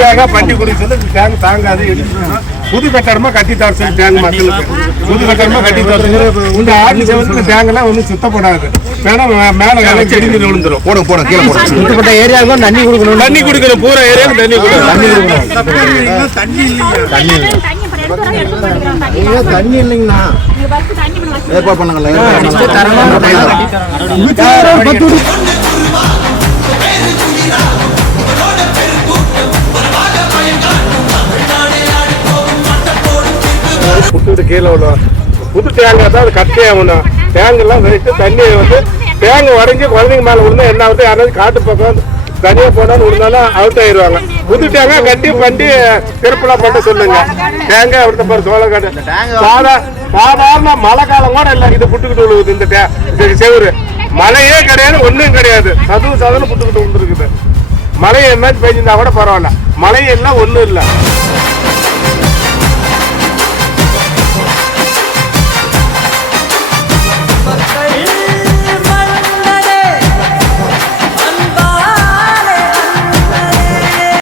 இதுக்காக பண்ணி கொடுக்க சொல்லி டேங்க் தாங்காது எடுத்துக்கணும். புது கட்டடமா கட்டி தர சொல்லி டேங்க் மக்களுக்கு புது கட்டடமா கட்டி தர இந்த ஆர்டிசி வந்து டேங்க்லாம் ஒன்றும் சுத்தப்படாது. வேணா மேல வேலை செடி விழுந்துடும். போட கீழே போட சுத்தப்பட்ட ஏரியாவுக்கும் தண்ணி கொடுக்கணும். தண்ணி கொடுக்கணும். பூரா ஏரியாவுக்கு தண்ணி கொடுக்கணும். தண்ணி இல்லைங்கண்ணா. ஏற்பாடு பண்ணுங்களா? புட்டு கீழே விடும். புது டேங்க் தான் அது கட்டே ஆகணும். டேங்க் எல்லாம் வச்சு தண்ணி வந்து டேங்க் உடஞ்சி குழந்தைங்க மேலே விழுந்தா என்ன ஆகுது? யாராவது காட்டு பக்கம் தனியாக போனாலும் விழுந்தாலும் அவுட் ஆயிடுவாங்க. புது டேங்கா கட்டி பண்ணி திருப்பலாம் பண்ண சொல்லுங்க. டேங்கா அவர்த்த பாரு சோளக்காடு சாதாரண மழை காலம் கூட இல்லை. இது புட்டுக்கிட்டு விழுகுது. இந்த செவரு மழையே கிடையாது, ஒன்றும் கிடையாது. சதுவு புட்டுக்கிட்டு விழுந்துருக்குது. மழை என்ன பெஞ்சிருந்தா கூட பரவாயில்ல. மழையெல்லாம் ஒன்றும் இல்லை.